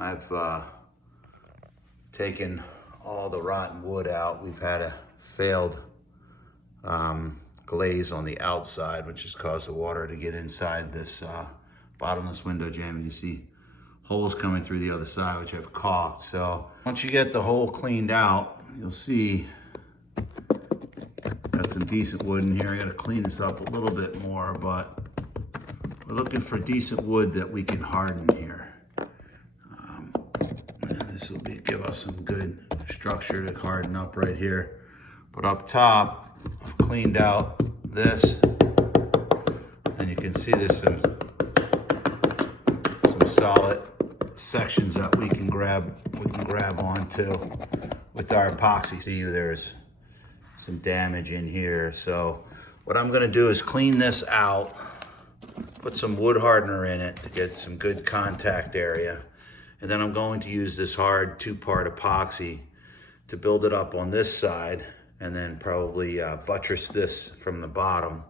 I've taken all the rotten wood out. We've had a failed glaze on the outside, which has caused the water to get inside this bottomless window jamb. And you see holes coming through the other side, which have caulked. So once you get the hole cleaned out, you'll see got some decent wood in here. I gotta clean this up a little bit more, but we're looking for decent wood that we can harden here. This will give us some good structure to harden up right here. But up top, I've cleaned out this, and you can see there's some solid sections that we can grab onto with our epoxy. See, there's some damage in here. So what I'm gonna do is clean this out, put some wood hardener in it to get some good contact area. And then I'm going to use this hard 2-part epoxy to build it up on this side, and then probably buttress this from the bottom.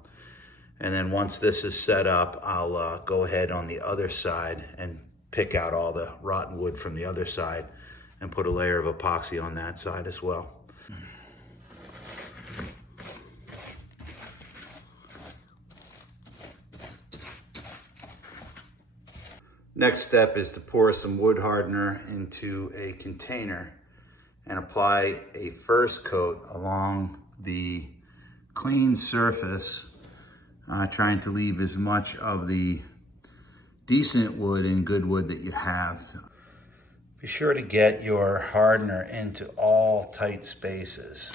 And then once this is set up, I'll go ahead on the other side and pick out all the rotten wood from the other side and put a layer of epoxy on that side as well. Next step is to pour some wood hardener into a container and apply a first coat along the clean surface, trying to leave as much of the decent wood and good wood that you have. Be sure to get your hardener into all tight spaces.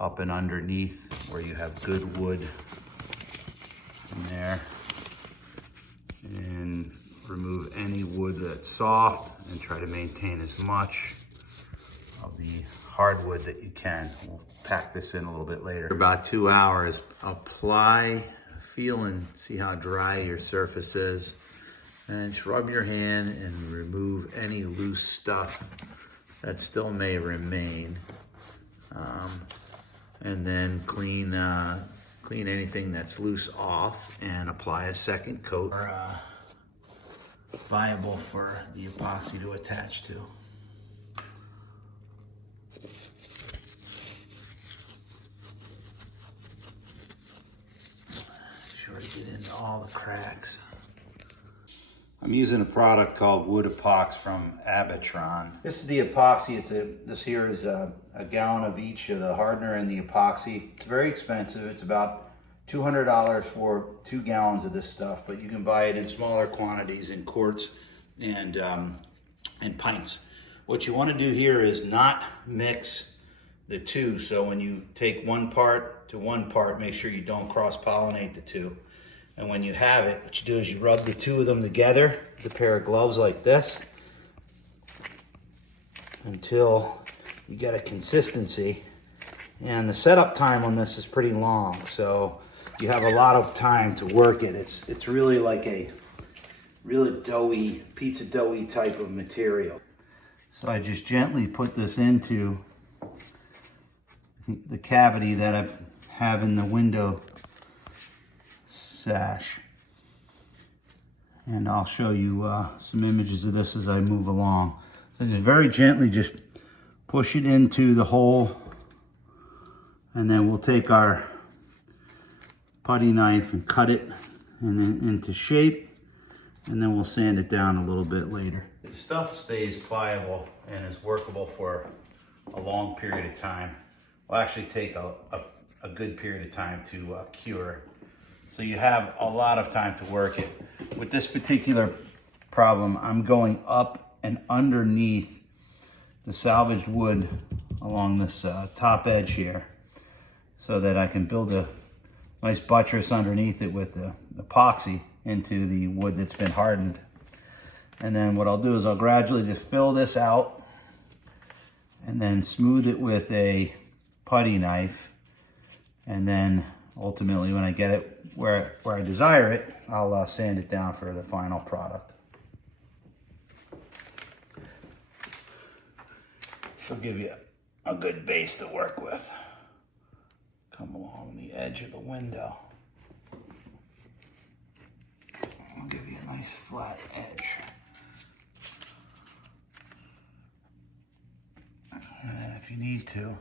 Up and underneath where you have good wood in there. And remove any wood that's soft and try to maintain as much of the hardwood that you can. We'll pack this in a little bit later. For about 2 hours, apply, feel and see how dry your surface is. And just rub your hand and remove any loose stuff that still may remain. And then clean anything that's loose off and apply a second coat. Viable for the epoxy to attach to. Sure to get into all the cracks. I'm using a product called Wood Epox from Abitron. This is the epoxy. This here is a gallon of each of the hardener and the epoxy. It's very expensive. It's about $200 for 2 gallons of this stuff, but you can buy it in smaller quantities in quarts and pints. What you want to do here is not mix the two. So when you take one part to one part, make sure you don't cross-pollinate the two. And when you have it, what you do is you rub the two of them together with a pair of gloves like this until you get a consistency. And the setup time on this is pretty long, so you have a lot of time to work it. It's really like a really doughy, pizza doughy type of material. So I just gently put this into the cavity that I have in the window sash. And I'll show you some images of this as I move along. So just very gently just push it into the hole, and then we'll take our putty knife and cut it into shape, and then we'll sand it down a little bit later. The stuff stays pliable and is workable for a long period of time. Will actually take a good period of time to cure. So you have a lot of time to work it. With this particular problem, I'm going up and underneath the salvaged wood along this top edge here, so that I can build a nice buttress underneath it with the epoxy into the wood that's been hardened. And then what I'll do is I'll gradually just fill this out and then smooth it with a putty knife. And then ultimately when I get it where I desire it, I'll sand it down for the final product. This will give you a good base to work with. Come along the edge of the window. I'll give you a nice nice flat edge. And if you need to, you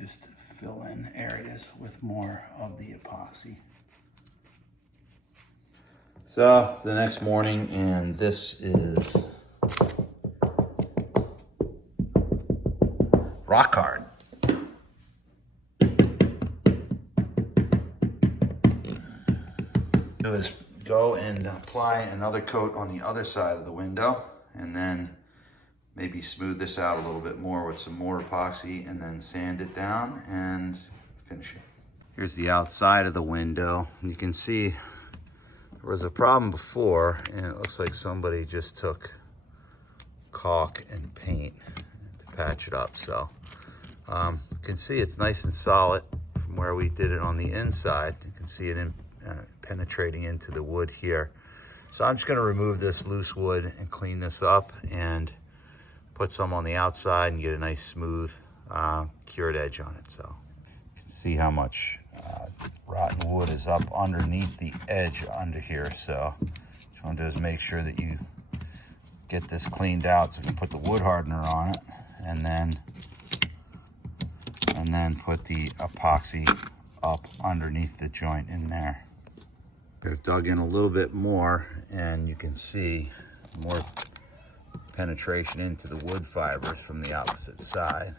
just fill in areas with more of the epoxy. So it's the next morning, and this is rock hard. Do is go and apply another coat on the other side of the window, and then maybe smooth this out a little bit more with some more epoxy, and then sand it down and finish it. Here's the outside of the window. You can see there was a problem before, and it looks like somebody just took caulk and paint to patch it up. So you can see it's nice and solid from where we did it on the inside. You can see it penetrating into the wood here. So I'm just going to remove this loose wood and clean this up and put some on the outside and get a nice smooth cured edge on it. So you can see how much rotten wood is up underneath the edge under here. So what you want to do is make sure that you get this cleaned out so you can put the wood hardener on it, and then put the epoxy up underneath the joint in there. I've dug in a little bit more, and you can see more penetration into the wood fibers from the opposite side.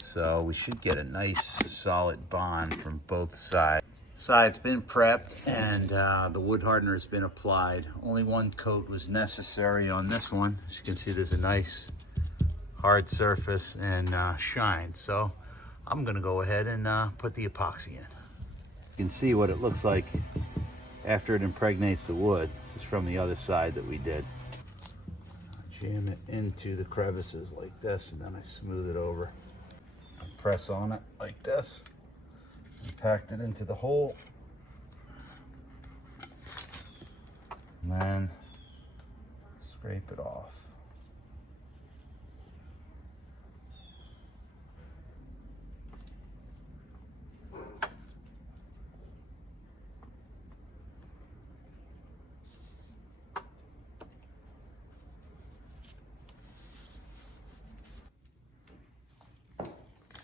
So we should get a nice solid bond from both sides. Side's been prepped, and the wood hardener has been applied. Only one coat was necessary on this one. As you can see, there's a nice hard surface and shine. So I'm gonna go ahead and put the epoxy in. You can see what it looks like after it impregnates the wood. This is from the other side that we did. Jam it into the crevices like this, and then I smooth it over. I press on it like this and packed it into the hole. And then scrape it off.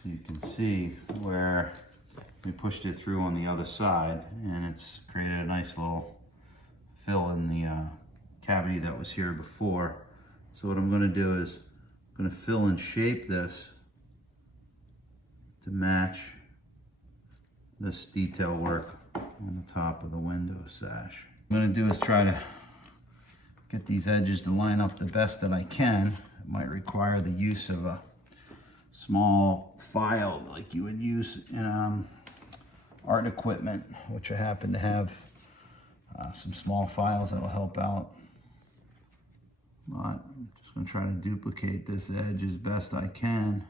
So you can see where we pushed it through on the other side, and it's created a nice little fill in the cavity that was here before. So what I'm going to do is I'm going to fill and shape this to match this detail work on the top of the window sash. What I'm going to do is try to get these edges to line up the best that I can. It might require the use of a small file like you would use in art equipment, which I happen to have some small files that will help out. But I'm just going to try to duplicate this edge as best I can.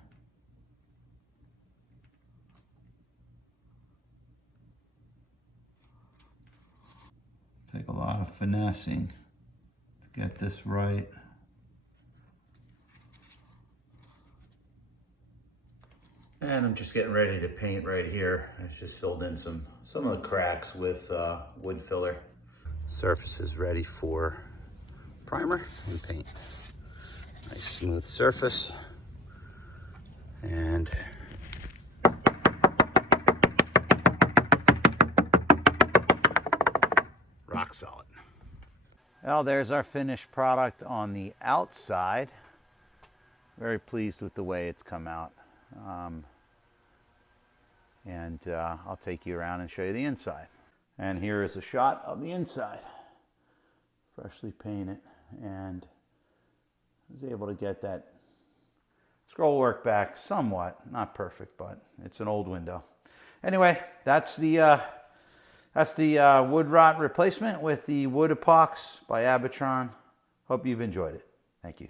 Take a lot of finessing to get this right. And I'm just getting ready to paint right here. I just filled in some of the cracks with wood filler. Surface is ready for primer and paint. Nice smooth surface. And rock solid. Well, there's our finished product on the outside. Very pleased with the way it's come out. I'll take you around and show you the inside. And here is a shot of the inside. Freshly painted, and I was able to get that scroll work back somewhat. Not perfect, but it's an old window. Anyway, that's the wood rot replacement with the wood epox by Abitron. Hope you've enjoyed it. Thank you.